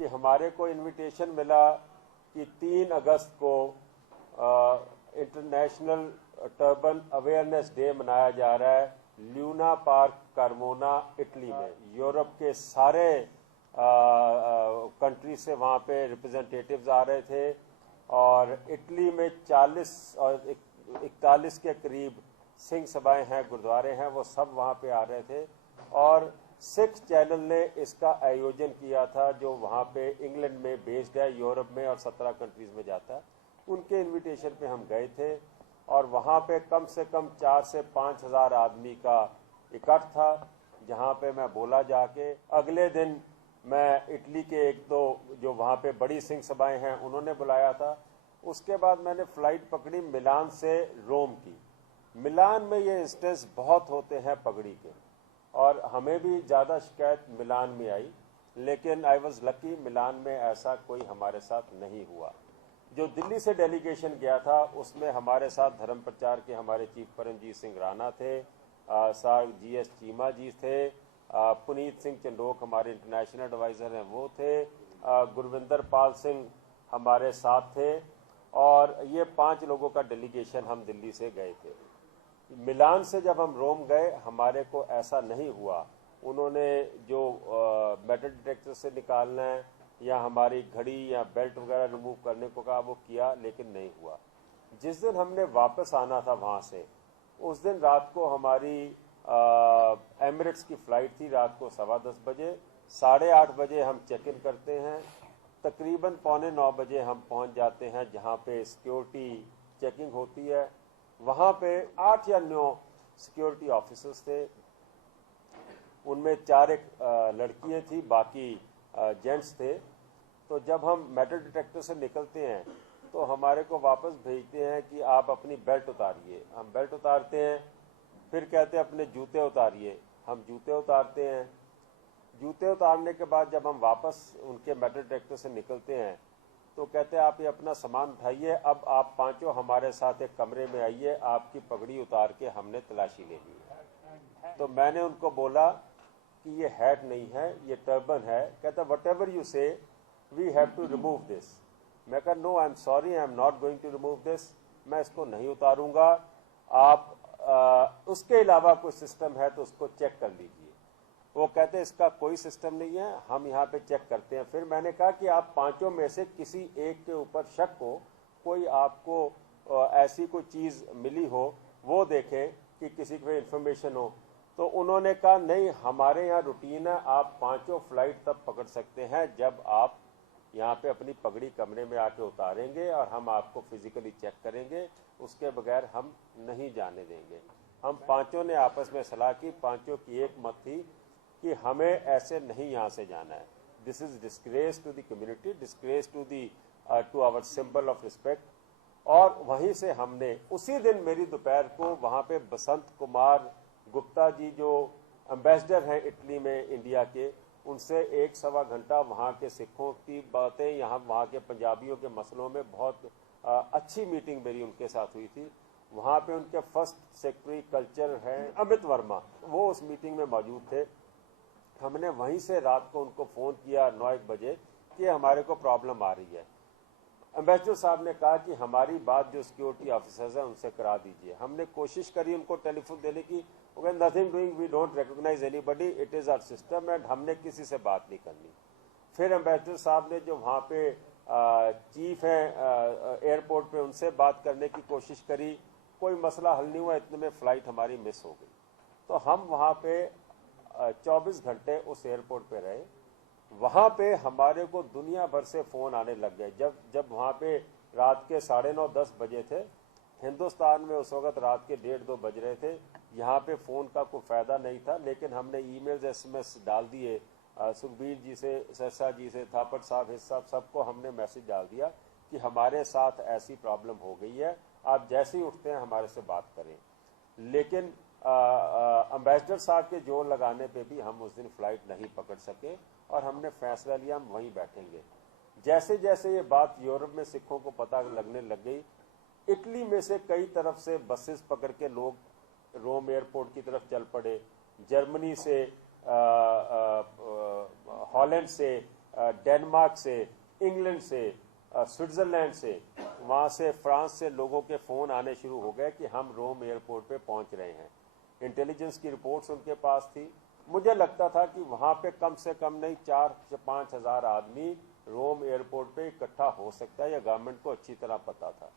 कि हमारे को इनविटेशन मिला कि 3 अगस्त को इंटरनेशनल टर्बन अवेयरनेस डे मनाया जा रहा है ल्यूना पार्क कार्मोना इटली में। यूरोप के सारे कंट्री से वहाँ पे रिप्रेजेंटेटिव्स आ रहे थे और इटली में 40 और 41 के करीब सिंह सभाएं हैं, गुरुद्वारे हैं, वो सब वहाँ पे आ रहे थे। और सिख चैनल ने इसका आयोजन किया था जो वहाँ पे इंग्लैंड में बेस्ड है, यूरोप में, और 17 कंट्रीज में जाता है। उनके इनविटेशन पे हम गए थे और वहाँ पे कम से कम 4 से 5 हज़ार आदमी का इकट्ठ था, जहाँ पे मैं बोला जाके। अगले दिन मैं इटली के 1-2 जो वहाँ पे बड़ी सिंह सभाएं हैं उन्होंने बुलाया था। उसके बाद मैंने फ्लाइट पकड़ी मिलान से रोम की। मिलान में ये इंस्टेंस बहुत होते हैं पगड़ी के और हमें भी ज़्यादा शिकायत मिलान में आई, लेकिन आई वॉज लकी मिलान में ऐसा कोई हमारे साथ नहीं हुआ। जो दिल्ली से डेलीगेशन गया था उसमें हमारे साथ धर्म प्रचार के हमारे चीफ परमजीत सिंह राणा थे, सार GS चीमा जी थे, पुनीत सिंह चंडोक हमारे इंटरनेशनल एडवाइज़र हैं वो थे, गुरविंदर पाल सिंह हमारे साथ थे और ये 5 लोगों का डेलीगेशन हम दिल्ली से गए थे। मिलान से जब हम रोम गए हमारे को ऐसा नहीं हुआ। उन्होंने जो मेटल डिटेक्टर से निकालना है या हमारी घड़ी या बेल्ट वगैरह रिमूव करने को कहा, वो किया, लेकिन नहीं हुआ। जिस दिन हमने वापस आना था वहाँ से, उस दिन रात को हमारी एमिरेट्स की फ़्लाइट थी, रात को 10:15 बजे। 8:30 बजे हम चेक इन करते हैं, तकरीबन 8:45 बजे हम पहुँच जाते हैं जहाँ पे सिक्योरिटी चेकिंग होती है। वहाँ पे 8 या 9 सिक्योरिटी ऑफिसर्स थे, उनमें 4 एक लड़कियाँ थी, बाकी जेंट्स थे। तो जब हम मेटल डिटेक्टर से निकलते हैं तो हमारे को वापस भेजते हैं कि आप अपनी बेल्ट उतारिए। हम बेल्ट उतारते हैं, फिर कहते हैं अपने जूते उतारिए। हम जूते उतारते हैं। जूते उतारने के बाद जब हम वापस उनके मेटल डिटेक्टर से निकलते हैं तो कहते हैं आप ये अपना सामान उठाइए, अब आप 5 हमारे साथ एक कमरे में आइए, आपकी पगड़ी उतार के हमने तलाशी ले ली है। तो मैंने उनको बोला कि ये हैट नहीं है, ये टर्बन है। कहता whatever you say we have to remove this. मैं कहा no, I am sorry, I am not going to remove this, मैं इसको नहीं उतारूंगा। आप उसके अलावा कोई सिस्टम है तो उसको चेक कर लीजिए। वो कहते इसका कोई सिस्टम नहीं है, हम यहाँ पे चेक करते हैं। फिर मैंने कहा कि आप 5 में से किसी एक के ऊपर शक हो, कोई आपको ऐसी कोई चीज़ मिली हो, वो देखें कि किसी को इंफॉर्मेशन हो। तो उन्होंने कहा नहीं, हमारे यहाँ रूटीन है, आप 5 फ्लाइट तब पकड़ सकते हैं जब आप यहाँ पे अपनी पगड़ी कमरे में आके उतारेंगे और हम आपको फिजिकली चेक करेंगे, उसके बगैर हम नहीं जाने देंगे। हम 5 ने आपस में सलाह की, 5 की एक मत थी कि हमें ऐसे नहीं यहाँ से जाना है। This is disgrace to the community, disgrace to our symbol of respect. और वहीं से हमने उसी दिन मेरी दोपहर को वहाँ पे बसंत कुमार गुप्ता जी जो एम्बेसडर हैं इटली में इंडिया के, उनसे 1-1.25 घंटा वहाँ के सिखों की बातें, यहाँ वहाँ के पंजाबियों के मसलों में बहुत अच्छी मीटिंग मेरी उनके साथ हुई थी। वहाँ पे उनके फर्स्ट सेक्रेटरी कल्चर हैं अमित वर्मा, वो उस मीटिंग में मौजूद थे। हमने वहीं से रात को उनको फ़ोन किया 9-1 बजे कि हमारे को प्रॉब्लम आ रही है। एम्बेसडर साहब ने कहा कि हमारी बात जो सिक्योरिटी ऑफिसर्स हैं उनसे करा दीजिए। हमने कोशिश करी उनको टेलीफोन देने की, वो कहते nothing doing, we don't recognise anybody, it is our system, and हमने किसी से बात नहीं करनी। फिर एम्बेसडर साहब ने जो वहाँ पे चीफ हैं एयरपोर्ट पे, उनसे बात करने की कोशिश करी, कोई मसला हल नहीं हुआ। इतने में फ़्लाइट हमारी मिस हो गई। तो हम वहाँ पे 24 घंटे उस एयरपोर्ट पे रहे। वहाँ पे हमारे को दुनिया भर से फ़ोन आने लग गए। जब वहाँ पे रात के 9:30-10 बजे थे, हिंदुस्तान में उस वक्त रात के 1:30-2 बज रहे थे। यहाँ पे फ़ोन का कोई फ़ायदा नहीं था, लेकिन हमने ईमेल्स SMS डाल दिए। सुखबीर जी से, सरसा जी से, थापड़ साहब, हिस्स साहब, सबको हमने मैसेज डाल दिया कि हमारे साथ ऐसी प्रॉब्लम हो गई है, आप जैसे ही उठते हैं हमारे से बात करें। लेकिन एम्बेसडर साहब के जोर लगाने पे भी हम उस दिन फ्लाइट नहीं पकड़ सके और हमने फैसला लिया हम वहीं बैठेंगे। जैसे जैसे ये बात यूरोप में सिखों को पता लगने लग गई, इटली में से कई तरफ से बसेस पकड़ के लोग रोम एयरपोर्ट की तरफ चल पड़े। जर्मनी से, हॉलैंड से, डेनमार्क से, इंग्लैंड से, स्विट्जरलैंड से, वहाँ से फ्रांस से लोगों के फ़ोन आने शुरू हो गए कि हम रोम एयरपोर्ट पे पहुँच रहे हैं। इंटेलिजेंस की रिपोर्ट्स उनके पास थी। मुझे लगता था कि वहाँ पे कम से कम नहीं 4 से 5 हज़ार आदमी रोम एयरपोर्ट पे इकट्ठा हो सकता है, या गवर्नमेंट को अच्छी तरह पता था।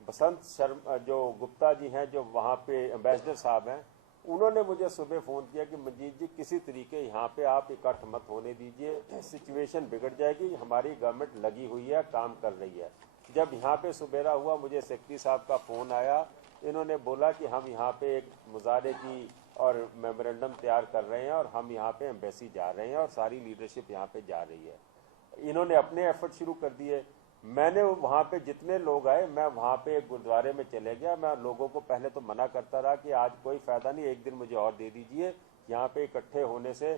बसंत शर्मा जो गुप्ता जी हैं, जो वहाँ पे एम्बेसडर साहब हैं, उन्होंने मुझे सुबह फ़ोन किया कि मंजीत जी किसी तरीके यहाँ पे आप इकट्ठ मत होने दीजिए, सिचुएशन बिगड़ जाएगी, हमारी गवर्नमेंट लगी हुई है, काम कर रही है। जब यहाँ पे सुबेरा हुआ, मुझे सेक्रेटरी साहब का फ़ोन आया, इन्होंने बोला कि हम यहाँ पे एक मुजाहरे की और मेमोरेंडम तैयार कर रहे हैं और हम यहाँ पे एम्बेसी जा रहे हैं और सारी लीडरशिप यहाँ पे जा रही है। इन्होंने अपने एफर्ट शुरू कर दिए। मैंने वहाँ पे जितने लोग आए, मैं वहाँ पे एक गुरुद्वारे में चले गया। मैं लोगों को पहले तो मना करता रहा कि आज कोई फ़ायदा नहीं, एक दिन मुझे और दे दीजिए, यहाँ पे इकट्ठे होने से